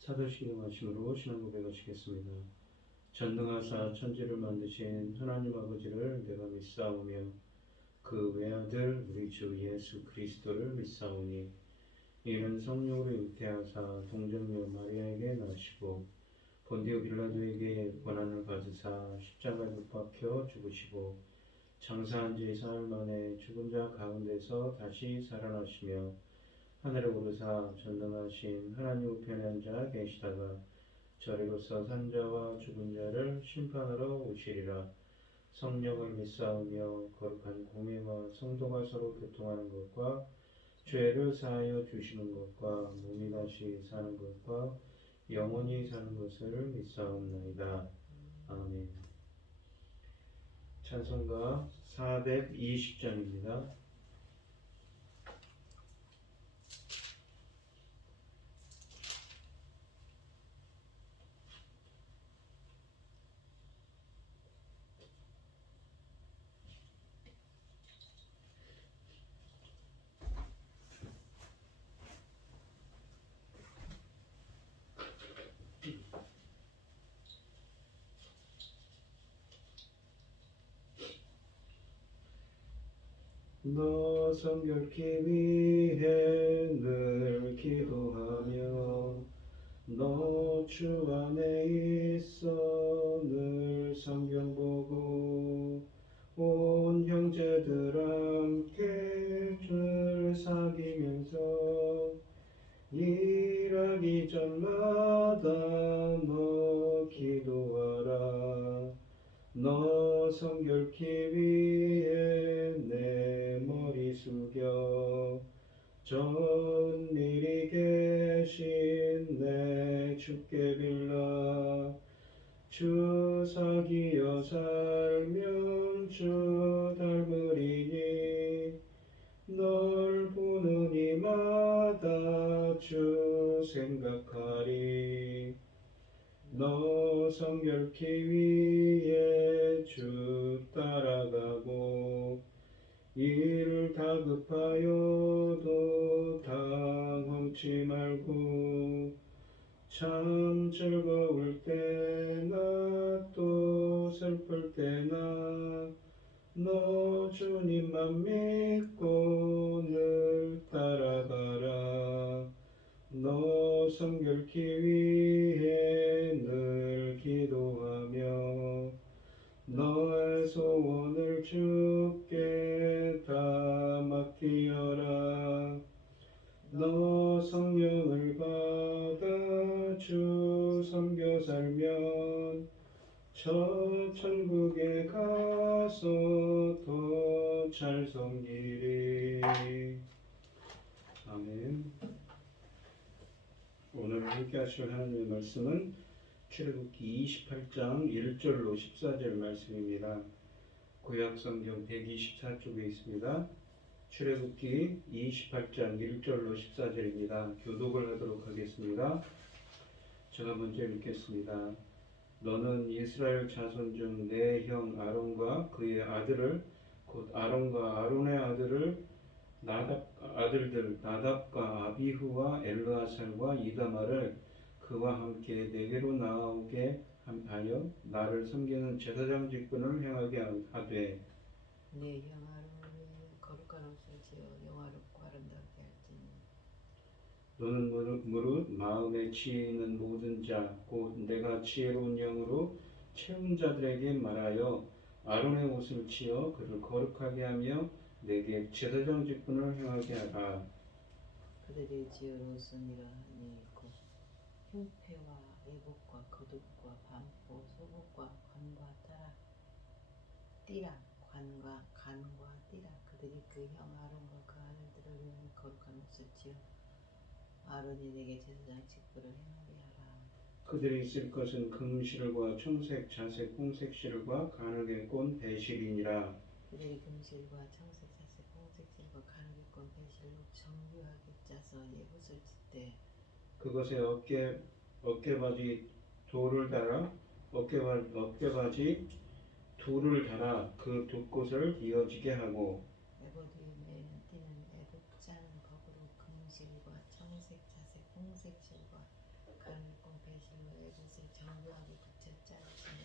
사도신경 하심으로 신앙 고백하시겠습니다. 전능하사 천지를 만드신 하나님 아버지를 내가 믿사오며 그 외아들 우리 주 예수 그리스도를 믿사오니 이는 성령으로 잉태하사 동정녀 마리아에게 나시고 본디오 빌라도에게 고난을 받으사 십자가에 못 박혀 죽으시고 장사한 지 사흘 만에 죽은 자 가운데서 다시 살아나시며 하늘에 오르사 전능하신 하나님 우편에 앉아 계시다가 저리로서 산자와 죽은 자를 심판하러 오시리라. 성령을 믿사오며 거룩한 공예와 성도가 서로 교통하는 것과 죄를 사하여 주시는 것과 몸이 다시 사는 것과 영원히 사는 것을 믿사옵나이다. 아멘. 찬송가 420장입니다. 너 성결케 위해 늘 기도하며 너 주 안에 있어 늘 성경 보고 온 형제들 함께 줄 사귀면서 일하기 전마다 너 기도하라. 너 성결케 위해 내 머리 숙여 전일이 계신 내 주께 빌라. 주 사귀어 살면 주 닮으리니 널 보는 이마다 주 생각하리. 너 성결케 위해 주 따라가고 일을 다급하여도 당황치 말고 참 즐거울 때나 또 슬플 때나 너 주님만 믿고 늘 따라가라. 너 성결케 위해 늘 기도하며 너의 소원을 주께 다 맡기어라. 너 성령을 받아 주 섬겨 살면 저 천국에 가서 더 잘 섬기리. 아멘. 오늘 함께 하실 하나님의 말씀은 출애굽기 28장 1절로 14절 말씀입니다. 구약성경 124쪽에 있습니다. 출애굽기 28장 1절로 14절입니다. 교독을 하도록 하겠습니다. 제가 먼저 읽겠습니다. 너는 이스라엘 자손 중 내 형 아론과 그의 아들을 곧 아론과 아론의 아들을 아들들 나답과 아비후와 엘르아살과 이다마를 그와 함께 내게로 나오게 하여 나를 섬기는 제사장 직분을 행하게 하되 내 형 아론을 거룩한 옷을 지어 영화롭고 아름답게 할지니 너는 무릇 마음에 지혜 있는 모든 자 곧 내가 지혜로운 영으로 채운 자들에게 말하여 아론의 옷을 지어 그를 거룩하게 하며 내게 제사장 직분을 행하게 하라. 그들이 지을 옷은이라 하니 곧 흉패와 애복과 거듭과 반포 소복과 관과 따라 띠라 관과 간과 띠라. 그들이 그 형 아론과 그 아들들을 위하여 거룩한 옷을 지어 아론이 내게 제사장 직분을 행하게 하라. 그들이 쓸 것은 금실과 청색, 자색, 홍색 실과 가늘게 꼰 배실이니라. 그들이 금실과 청색, 자색, 홍색 실과 가늘게 꼰 배실로 정교하게 짜서 예붓을 짓되 그것에 어깨바지 돌을 달아 어깨바지 둘을 달아 그 두 곳을 이어지게 하고 에봇 위에 매는 띠는 에봇 짜는 법으로 금실과 청색, 자색, 홍색 실과 꽁패실로 에봇을 정교하게 붙여 짜주시며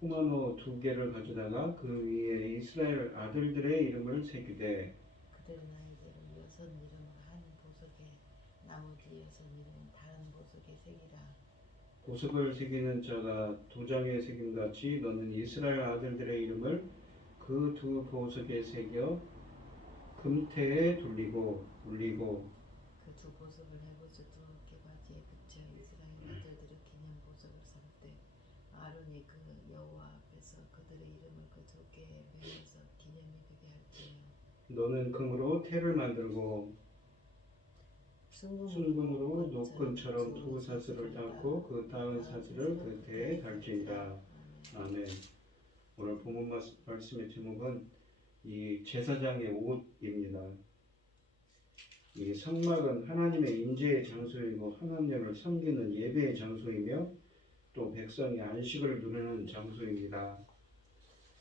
포마노 2개를 가져다가 그 위에 이스라엘 아들들의 이름을 새기되 그들의 나이대로 여섯 이름을 한 보석에 나머지 여섯 이름은 다른 보석에 새기라. 보석을 새기는 자가 도장에 새김같이 너는 이스라엘 아들들의 이름을 그 두 보석에 새겨 금태에 돌리고 울리고 그 두 보석을 에봇의 두 어깨 바지에 붙여 이스라엘 아들들의 기념 보석을 삼되 아론이 그 여호와 앞에서 그들의 이름을 그 두 어깨에 매어서 기념이 되게 할지며 너는 금으로 태를 만들고 순금으로 노끈처럼 두 사슬을 닦고 그 닿은 사슬을 그 태에 달지니라. 아멘. 오늘 본문 말씀의 제목은 이 제사장의 옷입니다. 이 성막은 하나님의 임재의 장소이고 하나님을 섬기는 예배의 장소이며 또 백성이 안식을 누리는 장소입니다.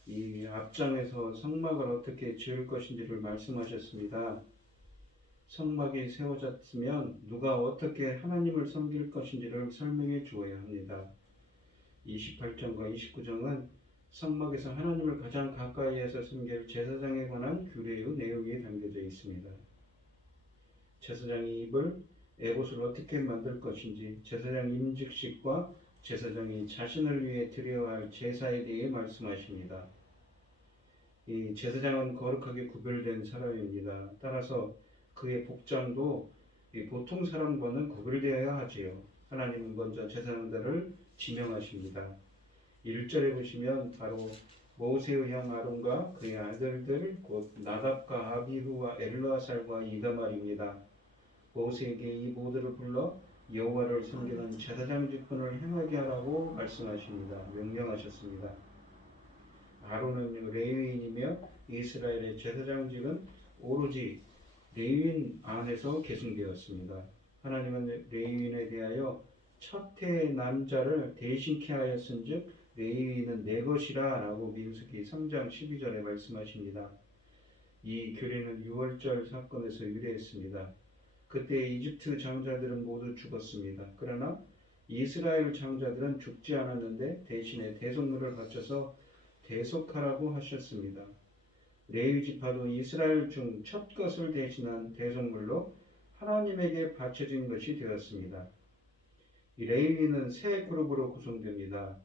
이 앞장에서 성막을 어떻게 지을 것인지를 말씀하셨습니다. 성막이 세워졌으면 누가 어떻게 하나님을 섬길 것인지를 설명해 주어야 합니다. 28장과 29장은 성막에서 하나님을 가장 가까이에서 섬길 제사장에 관한 규례의 내용이 담겨져 있습니다. 제사장이 입을 에봇을 어떻게 만들 것인지, 제사장 임직식과 제사장이 자신을 위해 드려야 할 제사에 대해 말씀하십니다. 이 제사장은 거룩하게 구별된 사람입니다. 따라서 그의 복장도 보통 사람과는 구별되어야 하지요. 하나님은 먼저 제사장들을 지명하십니다. 1절에 보시면 바로 모세의 형 아론과 그의 아들들 곧 나답과 아비후와 엘르아살과 이다말입니다. 모세에게 이 모두를 불러 여호와를 섬기는 제사장 직분을 행하게 하라고 말씀하십니다. 명령하셨습니다. 아론은 레위인이며 이스라엘의 제사장직은 오로지 레위인 안에서 계승되었습니다. 하나님은 레위인에 대하여 첫 해의 남자를 대신케 하였은즉 레위인은 내 것이라 라고 민수기 3장 12절에 말씀하십니다. 이 규례는 6월절 사건에서 유래했습니다. 그때 이집트 장자들은 모두 죽었습니다. 그러나 이스라엘 장자들은 죽지 않았는데 대신에 대속물을 바쳐서 대속하라고 하셨습니다. 레위 지파도 이스라엘 중 첫 것을 대신한 대속물로 하나님에게 바쳐진 것이 되었습니다. 이 레위인은 세 그룹으로 구성됩니다.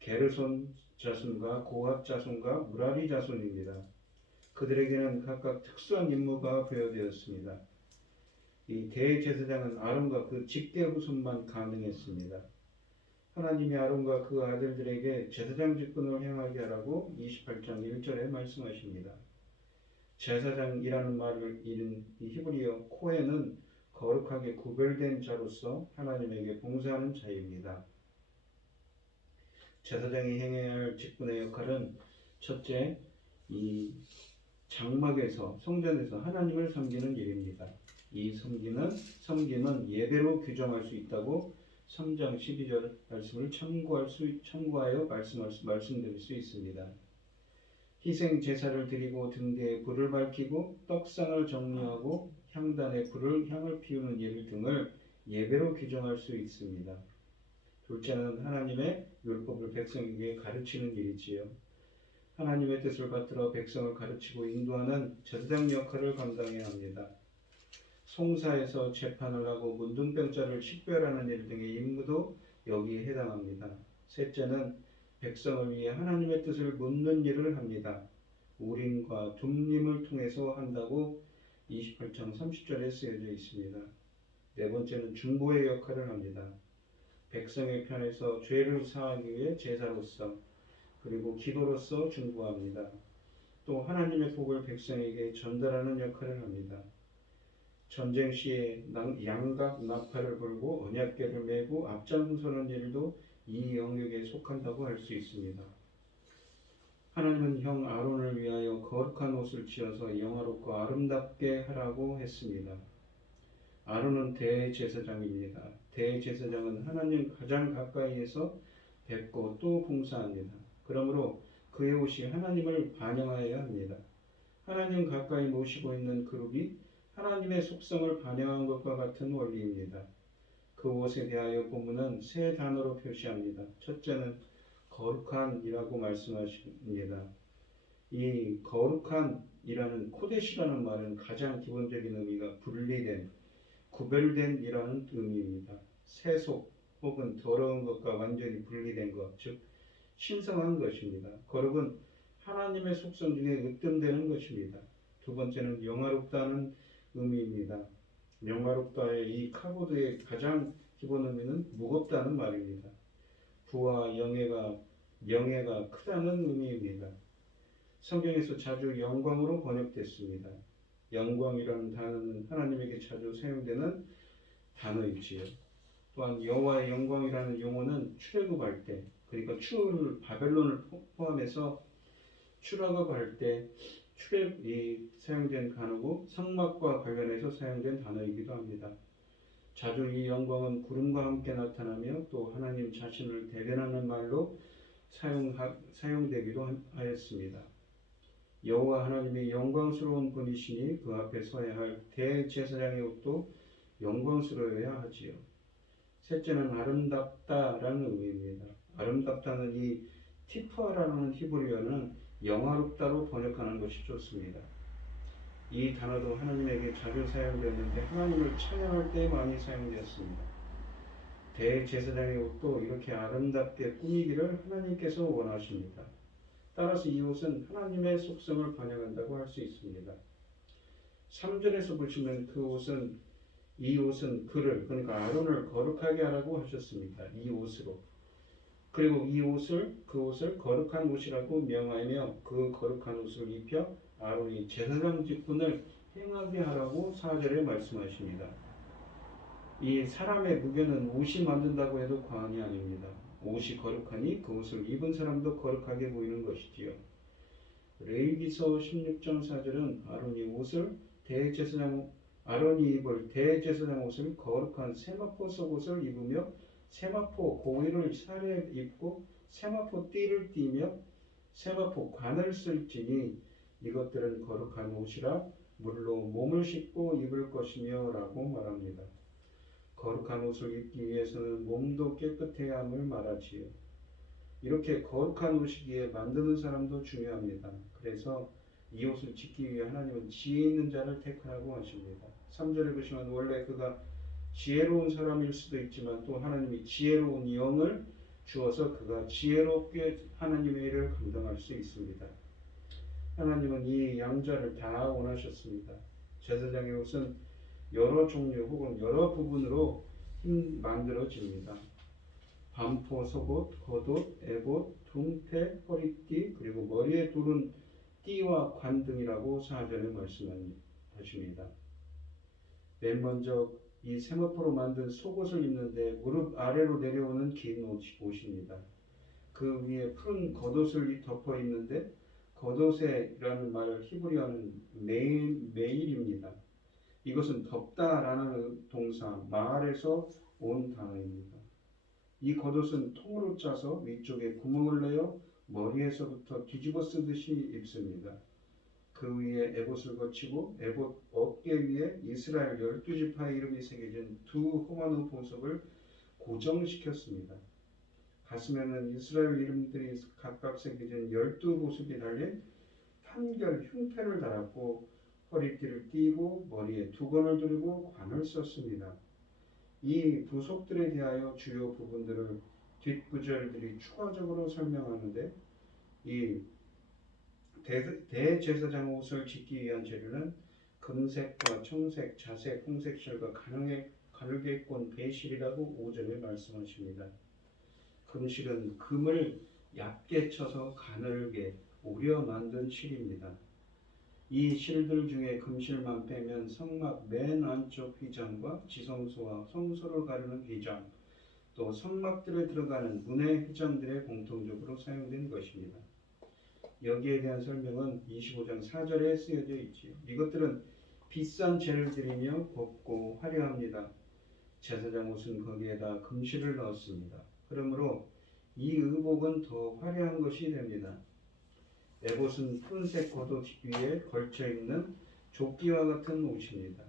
게르손 자손과 고핫 자손과 무라리 자손입니다. 그들에게는 각각 특수한 임무가 부여되었습니다. 이 대제사장은 아론과 그 직계 후손만 가능했습니다. 하나님이 아론과 그 아들들에게 제사장 직분을 행하게 하라고 28장 1절에 말씀하십니다. 제사장이라는 말을 잃은 이 히브리어 코헨은 거룩하게 구별된 자로서 하나님에게 봉사하는 자입니다. 제사장이 행해야 할 직분의 역할은 첫째, 이 장막에서 성전에서 하나님을 섬기는 일입니다. 이 섬김은 예배로 규정할 수 있다고 3장 12절 말씀을 참고하여 말씀드릴 수 있습니다. 희생 제사를 드리고 등대에 불을 밝히고 떡상을 정리하고 향단에 향을 피우는 일 등을 예배로 규정할 수 있습니다. 둘째는 하나님의 율법을 백성에게 가르치는 일이지요. 하나님의 뜻을 받들어 백성을 가르치고 인도하는 제사장 역할을 감당해야 합니다. 송사에서 재판을 하고 문둥병자를 식별하는 일 등의 임무도 여기에 해당합니다. 셋째는 백성을 위해 하나님의 뜻을 묻는 일을 합니다. 우림과 둠림을 통해서 한다고 28장 30절에 쓰여져 있습니다. 네 번째는 중보의 역할을 합니다. 백성의 편에서 죄를 사하기 위해 제사로서 그리고 기도로서 중보합니다. 또 하나님의 복을 백성에게 전달하는 역할을 합니다. 전쟁 시에 양각 나팔을 불고 언약궤를 메고 앞장서는 일도 이 영역에 속한다고 할 수 있습니다. 하나님은 형 아론을 위하여 거룩한 옷을 지어서 영화롭고 아름답게 하라고 했습니다. 아론은 대제사장입니다. 대제사장은 하나님 가장 가까이에서 뵙고 또 봉사합니다. 그러므로 그의 옷이 하나님을 반영하여야 합니다. 하나님 가까이 모시고 있는 그룹이 하나님의 속성을 반영한 것과 같은 원리입니다. 그 옷에 대하여 본문은 세 단어로 표시합니다. 첫째는 거룩한이라고 말씀하십니다. 이 거룩한이라는 코데시라는 말은 가장 기본적인 의미가 분리된, 구별된이라는 의미입니다. 세속 혹은 더러운 것과 완전히 분리된 것, 즉 신성한 것입니다. 거룩은 하나님의 속성 중에 으뜸되는 것입니다. 두 번째는 영화롭다는 의미입니다. 영화롭다의 이 카보드의 가장 기본 의미는 무겁다는 말입니다. 부와 영예가 크다는 의미입니다. 성경에서 자주 영광으로 번역됐습니다. 영광이라는 단어는 하나님에게 자주 사용되는 단어이지요. 또한 여호와의 영광이라는 용어는 출애굽할 때, 그러니까 바벨론을 포함해서 출애굽할 때 출애굽이 사용된 단어고 성막과 관련해서 사용된 단어이기도 합니다. 자주 이 영광은 구름과 함께 나타나며 또 하나님 자신을 대변하는 말로 사용되기도 하였습니다. 여호와 하나님이 영광스러운 분이시니 그 앞에 서야 할 대제사장의 옷도 영광스러워야 하지요. 셋째는 아름답다라는 의미입니다. 아름답다는 이 티프아라는 히브리어는 영화롭다로 번역하는 것이 좋습니다. 이 단어도 하나님에게 자주 사용되었는데 하나님을 찬양할 때 많이 사용되었습니다. 대제사장의 옷도 이렇게 아름답게 꾸미기를 하나님께서 원하십니다. 따라서 이 옷은 하나님의 속성을 반영한다고 할 수 있습니다. 3절에서 보시면 이 옷은 그를, 그러니까 아론을 거룩하게 하라고 하셨습니다. 이 옷으로. 그리고 그 옷을 거룩한 옷이라고 명하며 그 거룩한 옷을 입혀 아론이 제사장 직분을 행하게 하라고 4절에 말씀하십니다. 이 사람의 무게는 옷이 만든다고 해도 과언이 아닙니다. 옷이 거룩하니 그 옷을 입은 사람도 거룩하게 보이는 것이지요. 레위기서 16장 4절은 아론이 입을 대제사장 옷을 거룩한 세마포 속옷을 입으며 세마포 고위를 살에 입고 세마포 띠를 띠며 세마포 관을 쓸지니 이것들은 거룩한 옷이라 물로 몸을 씻고 입을 것이며 라고 말합니다. 거룩한 옷을 입기 위해서는 몸도 깨끗해야 함을 말하지요. 이렇게 거룩한 옷이기에 만드는 사람도 중요합니다. 그래서 이 옷을 짓기 위해 하나님은 지혜 있는 자를 택하라고 하십니다. 3절에 보시면 원래 그가 지혜로운 사람일 수도 있지만 또 하나님이 지혜로운 영을 주어서 그가 지혜롭게 하나님의 일을 감당할 수 있습니다. 하나님은 이 양자를 다 원하셨습니다. 제사장의 옷은 여러 종류 혹은 여러 부분으로 만들어집니다. 반포, 속옷, 겉옷, 에봇, 둥패, 허리띠, 그리고 머리에 두른 띠와 관 등이라고 4절에 말씀하십니다. 맨 먼저 이 세마포로 만든 속옷을 입는데 무릎 아래로 내려오는 긴 옷입니다. 그 위에 푸른 겉옷을 덮어 입는데 겉옷이라는 말 히브리어는 메일입니다. 이것은 덮다라는 동사 마알에서 온 단어입니다. 이 겉옷은 통으로 짜서 위쪽에 구멍을 내어 머리에서부터 뒤집어 쓰듯이 입습니다. 그 위에 에봇을 거치고 에봇 어깨 위에 이스라엘 12지파의 이름이 새겨진 두 호마노 보석을 고정시켰습니다. 가슴에는 이스라엘 이름들이 각각 새겨진 12보석이 달린 판결 흉패를 달았고 허리띠를 띠고 머리에 두건을 두르고 관을 썼습니다. 이 부속들에 대하여 주요 부분들을 뒷구절들이 추가적으로 설명하는데 이 대제사장 옷을 짓기 위한 재료는 금색과 청색, 자색, 홍색 실과 가늘게 꼰 배실이라고 5절에 말씀하십니다. 금실은 금을 얇게 쳐서 가늘게 오려 만든 실입니다. 이 실들 중에 금실만 빼면 성막 맨 안쪽 휘장과 지성소와 성소를 가르는 휘장, 또 성막들에 들어가는 문의 휘장들에 공통적으로 사용된 것입니다. 여기에 대한 설명은 25장 4절에 쓰여져 있지요. 이것들은 비싼 재료들이며 곱고 화려합니다. 제사장 옷은 거기에다 금실을 넣었습니다. 그러므로 이 의복은 더 화려한 것이 됩니다. 에봇은 푸른색 겉옷 위에 걸쳐 입는 조끼와 같은 옷입니다.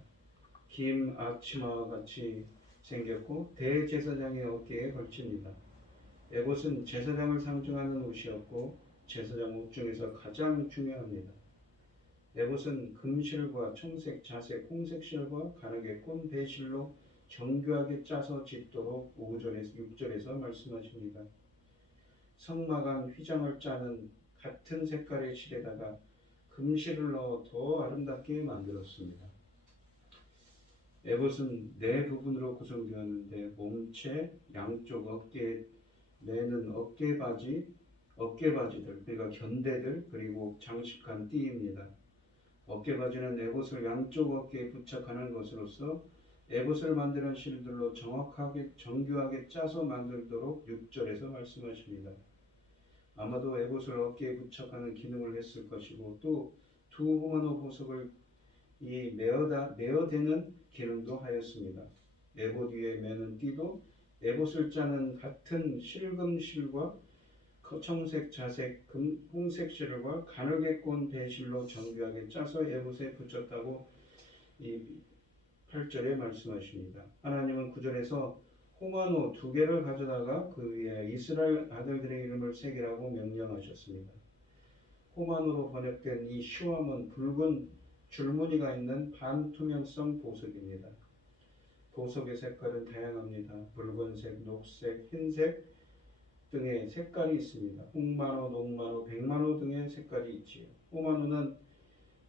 긴 앞치마와 같이 생겼고 대제사장의 어깨에 걸칩니다. 에봇은 제사장을 상징하는 옷이었고 제사장 옷 중에서 가장 중요합니다. 에봇은 금실과 청색, 자색, 홍색 실과 가죽에 꼰 배실로 정교하게 짜서 짓도록 5절에서 6절에서 말씀하십니다. 성막안 휘장을 짜는 같은 색깔의 실에다가 금실을 넣어 더 아름답게 만들었습니다. 에봇은 네 부분으로 구성되었는데 몸체, 양쪽 어깨에 매는 어깨바지들, 그러니까 견대들, 그리고 장식한 띠입니다. 어깨바지는 에봇을 양쪽 어깨에 부착하는 것으로서 에봇을 만드는 실들로 정확하게 정교하게 짜서 만들도록 6절에서 말씀하십니다. 아마도 에봇을 어깨에 부착하는 기능을 했을 것이고 또 두 호마노 보석을 매어대는 기능도 하였습니다. 에봇 위에 매는 띠도 에봇을 짜는 같은 실금실과 청색, 자색, 홍색 실과 가늘게 꼰 배실로 정교하게 짜서 에봇에 붙였다고 이 8절에 말씀하십니다. 하나님은 9절에서 호마노 2개를 가져다가 그 위에 이스라엘 아들들의 이름을 새기라고 명령하셨습니다. 호마노로 번역된 이 시험은 붉은 줄무늬가 있는 반투명성 보석입니다. 보석의 색깔은 다양합니다. 붉은색, 녹색, 흰색 등의 색깔이 있습니다. 홍마노, 녹마노, 백마노 등의 색깔이 있지요. 호마노는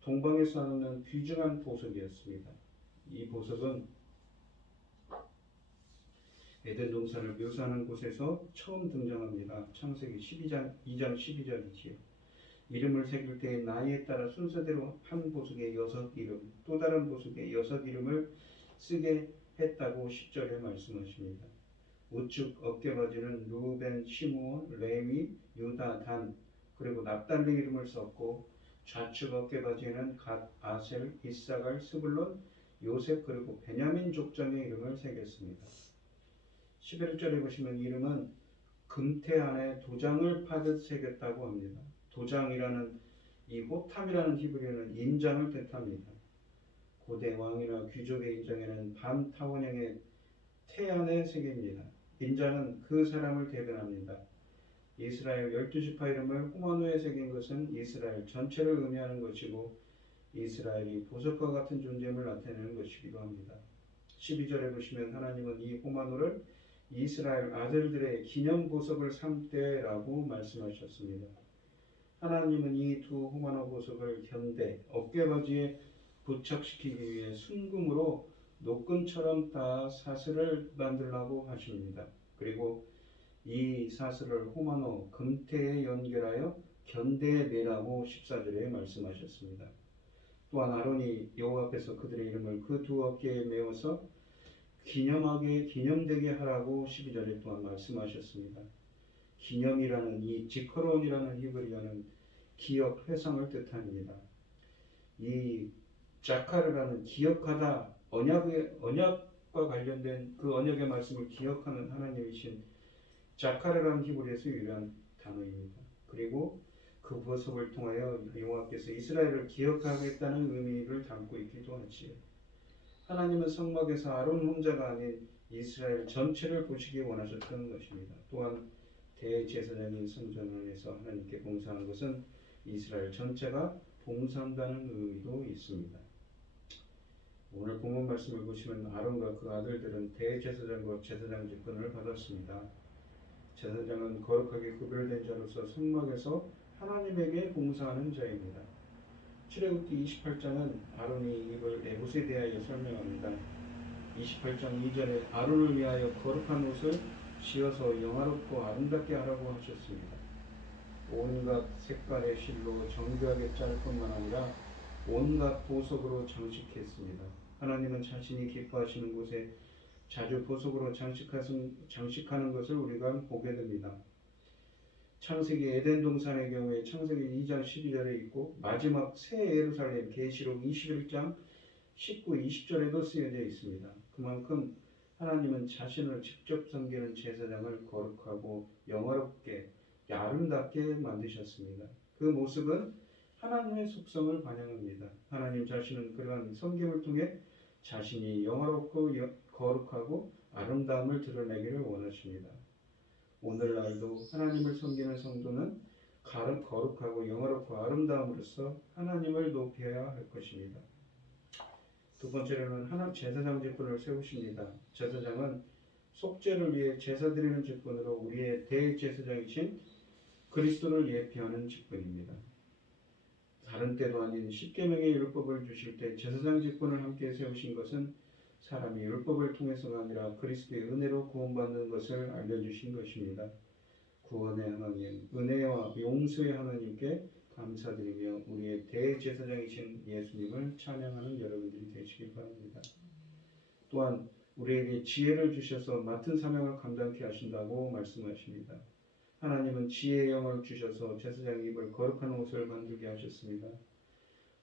동방에서 나오는 귀중한 보석이었습니다. 이 보석은 에덴 동산을 묘사하는 곳에서 처음 등장합니다. 창세기 2장 12절이지요. 이름을 새길 때의 나이에 따라 순서대로 한 보석에 6이름, 또 다른 보석에 6이름을 쓰게 했다고 10절에 말씀하십니다. 우측 어깨바지는 루벤, 시므온, 레위, 유다, 단, 그리고 납달리 이름을 썼고 좌측 어깨바지에는 갓, 아셀, 이사갈, 스불론, 요셉 그리고 베냐민 족장의 이름을 새겼습니다. 11절에 보시면 이름은 금태 안에 도장을 파듯 새겼다고 합니다. 도장이라는 이 호탐이라는 히브리어는 인장을 뜻합니다. 고대 왕이나 귀족의 인장에는 반타원형의 태 안에 새깁니다. 인장은 그 사람을 대변합니다. 이스라엘 12지파 이름을 호마노에 새긴 것은 이스라엘 전체를 의미하는 것이고 이스라엘이 보석과 같은 존재임을 나타내는 것이기도 합니다. 12절에 보시면 하나님은 이 호마노를 이스라엘 아들들의 기념 보석을 삼때라고 말씀하셨습니다. 하나님은 이 두 호마노 보석을 견대 어깨바지에 부착시키기 위해 순금으로 노끈처럼 다 사슬을 만들라고 하십니다. 그리고 이 사슬을 호마노 금태에 연결하여 견대에 매라고 14절에 말씀하셨습니다. 또한 아론이 여호와 앞에서 그들의 이름을 그 두 어깨에 메어서 기념되게 하라고 12절에 또한 말씀하셨습니다. 기념이라는 이 지커론이라는 히브리어는 기억, 회상을 뜻합니다. 이 자카르라는 기억하다, 언약과 관련된 그 언약의 말씀을 기억하는 하나님이신 자카르라는 히브리에서 유래한 단어입니다. 그리고 그 보석을 통하여 여호와께서 이스라엘을 기억하겠다는 의미를 담고 있기도 하지요. 하나님은 성막에서 아론 혼자가 아닌 이스라엘 전체를 보시기 원하셨던 것입니다. 또한 대제사장인 성전 안에서 하나님께 봉사하는 것은 이스라엘 전체가 봉사한다는 의미도 있습니다. 오늘 본문 말씀을 보시면 아론과 그 아들들은 대제사장과 제사장 직분을 받았습니다. 제사장은 거룩하게 구별된 자로서 성막에서 하나님에게 봉사하는 자입니다. 출애굽기 28장은 아론이 입을 에봇에 대하여 설명합니다. 28장 2절에 아론을 위하여 거룩한 옷을 지어서 영화롭고 아름답게 하라고 하셨습니다. 온갖 색깔의 실로 정교하게 짤 뿐만 아니라 온갖 보석으로 장식했습니다. 하나님은 자신이 기뻐하시는 곳에 자주 보석으로 장식하는 것을 우리가 보게 됩니다. 창세기 에덴 동산의 경우에 창세기 2장 12절에 있고 마지막 새 예루살렘 계시록 21장 19, 20절에도 쓰여져 있습니다. 그만큼 하나님은 자신을 직접 섬기는 제사장을 거룩하고 영화롭게 아름답게 만드셨습니다. 그 모습은 하나님의 속성을 반영합니다. 하나님 자신은 그러한 섬김을 통해 자신이 영화롭고 거룩하고 아름다움을 드러내기를 원하십니다. 오늘날도 하나님을 섬기는 성도는 거룩하고 영화롭고 아름다움으로써 하나님을 높여야 할 것입니다. 두 번째로는 제사장 직분을 세우십니다. 제사장은 속죄를 위해 제사 드리는 직분으로 우리의 대제사장이신 그리스도를 예표하는 직분입니다. 다른 때도 아닌 십계명의 율법을 주실 때 제사장 직분을 함께 세우신 것은 사람이 율법을 통해서가 아니라 그리스도의 은혜로 구원받는 것을 알려주신 것입니다. 구원의 하나님, 은혜와 용서의 하나님께 감사드리며 우리의 대제사장이신 예수님을 찬양하는 여러분들이 되시길 바랍니다. 또한 우리에게 지혜를 주셔서 맡은 사명을 감당케 하신다고 말씀하십니다. 하나님은 지혜의 영을 주셔서 제사장이 입을 거룩한 옷을 만들게 하셨습니다.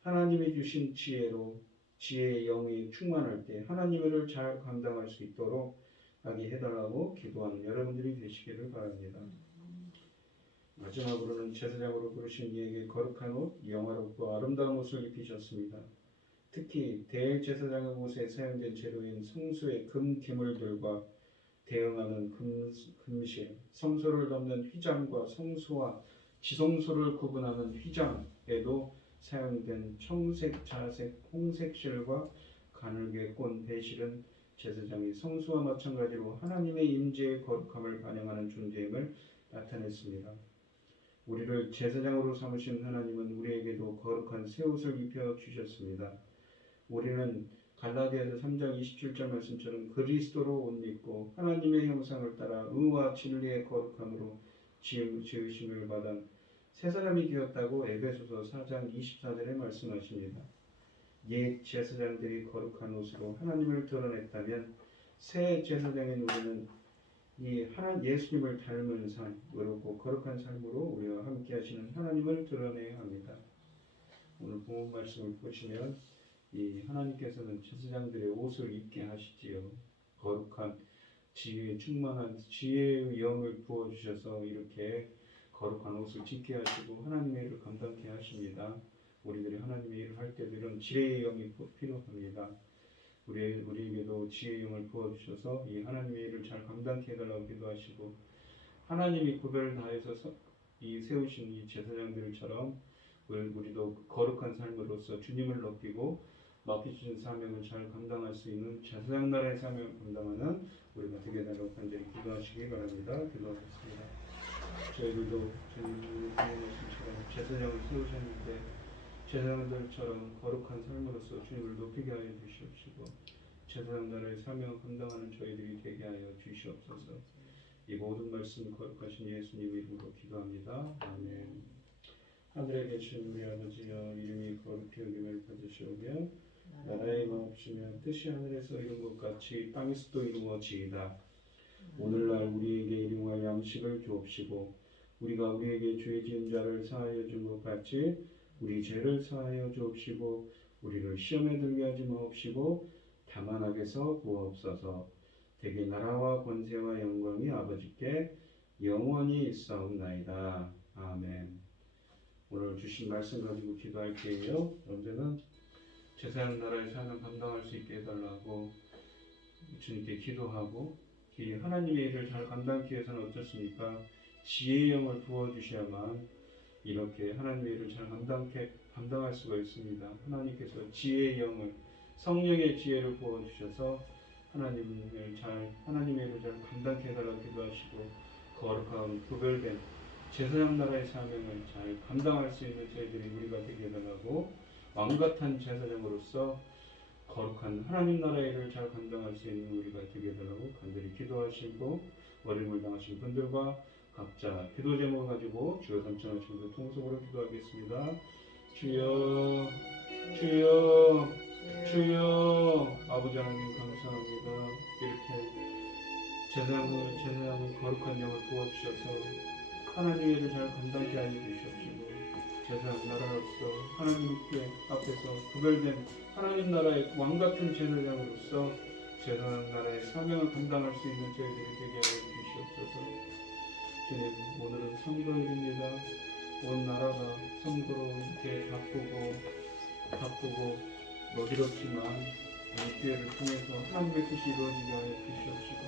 하나님이 주신 지혜로 지혜의 영이 충만할 때 하나님의 일을 잘 감당할 수 있도록 하게 해달라고 기도하는 여러분들이 되시기를 바랍니다. 마지막으로는 제사장으로 부르신 이에게 거룩한 옷, 영화롭고 아름다운 옷을 입히셨습니다. 특히 대제사장의 옷에 사용된 재료인 성소의 금 기물들과 대응하는 금실, 성소를 덮는 휘장과 성소와 지성소를 구분하는 휘장에도 사용된 청색, 자색, 홍색 실과 가늘게 꼰 배실은 제사장이 성소와 마찬가지로 하나님의 임재의 거룩함을 반영하는 존재임을 나타냈습니다. 우리를 제사장으로 삼으신 하나님은 우리에게도 거룩한 새 옷을 입혀 주셨습니다. 우리는 갈라디아서 3장 27절 말씀처럼 그리스도로 옷 입고 하나님의 형상을 따라 의와 진리의 거룩함으로 지으심을 받은 새 사람이 되었다고 에베소서 4장 24절에 말씀하십니다. 옛 제사장들이 거룩한 옷으로 하나님을 드러냈다면 새 제사장인 우리는 예수님을 닮은 삶, 의롭고 거룩한 삶으로 우리와 함께 하시는 하나님을 드러내야 합니다. 오늘 본문 말씀을 보시면 이 하나님께서는 제사장들의 옷을 입게 하시지요. 거룩한 지혜에 충만한 지혜의 영을 부어주셔서 이렇게 거룩한 옷을 짓게 하시고 하나님의 일을 감당케 하십니다. 우리들이 하나님의 일을 할 때도 이런 지혜의 영이 필요합니다. 우리에게도 지혜의 영을 부어주셔서 이 하나님의 일을 잘 감당케 해달라고 기도하시고 하나님이 구별을 다해서 세우신 이 제사장들처럼 우리도 거룩한 삶으로서 주님을 높이고 맡기신 사명을 잘 감당할 수 있는 제사장 나라의 사명을 감당하는 우리가 되게 달라고 간절히 기도하시기 바랍니다. 기도하겠습니다. 저희들도 주님의 말씀처럼 제사장을 세우셨는데 제사장들처럼 거룩한 삶으로서 주님을 높이게 하여 주시옵시고 제사장 나라의 사명을 감당하는 저희들이 되게 하여 주시옵소서. 이 모든 말씀 거룩하신 예수님 이름으로 기도합니다. 아멘. 하늘에 계신 우리 아버지여 이름이 거룩히 여김을 받으시오며 나라의 마옵시며 뜻이 하늘에서 이룬 것 같이 땅에서도 이루어지이다. 오늘날 우리에게 일용할 양식을 주옵시고 우리가 우리에게 죄 지은 자를 사하여 준 것 같이 우리 죄를 사하여 주옵시고 우리를 시험에 들게 하지 마옵시고 다만 악에서 구하옵소서. 대개 나라와 권세와 영광이 아버지께 영원히 있사옵나이다. 아멘. 오늘 주신 말씀 가지고 기도할게요. 먼저는 제사장 나라의 사명 감당할 수 있게 해달라고 주님께 기도하고 하나님의 일을 잘 감당하기 위해서는 어떻습니까? 지혜의 영을 부어주셔야만 이렇게 하나님의 일을 잘 감당할 수가 있습니다. 하나님께서 지혜의 영을 성령의 지혜를 부어주셔서 하나님의 일을 잘 감당케 해달라고 기도하시고 거룩한 구별된 제사장 나라의 사명을 잘 감당할 수 있는 저희들이 우리가 되게 해달라고 왕같은 제사장으로서 거룩한 하나님 나라의 일을 잘 감당할 수 있는 우리가 되게 해달라고 간절히 기도하시고 어려움을 당하신 분들과 각자 기도 제목을 가지고 주여 삼천하시면서 통성으로 기도하겠습니다. 주여 주여 주여 아버지 하나님 감사합니다. 이렇게 제사장은 거룩한 영을 부어주셔서 하나님의 일을 잘 감당케 하여 주시옵시고 제사장 나라로서 하나님께 앞에서 구별된 하나님 나라의 왕같은 제사장으로서 제사장 나라의 사명을 감당할 수 있는 저희들이 되게 하여 주시옵소서. 주님, 오늘은 선거일입니다. 온 나라가 선거로 이렇게 바쁘고 어지럽지만 이 기회를 통해서 하나님의 뜻이 이루어지게 하여 주시옵시고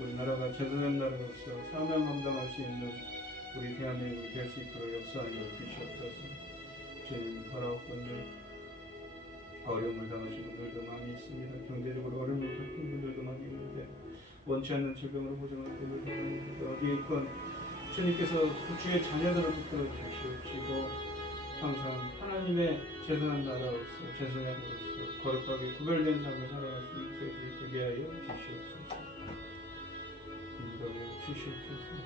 우리나라가 제도된 나라로서 사명 감당할 수 있는 우리 대한민국이 될 수 있도록 역사하여 주시옵소서. 주님 바라옵건대 어려움을 당하신 분들도 많이 있습니다. 경제적으로 어려움을 겪은 분들도 많이 있는데 원치 않는 질병으로 고생하는 분들도 많이 있는데 어디에 있건 주님께서 그 주의 자녀들을 붙들어 주시옵시고 항상 하나님의 죄송한 나라로서 죄송함으로써 거룩하게 구별된 삶을 살아갈 수 있게 되게 하여 주시옵소서. 인도하여 주시옵소서.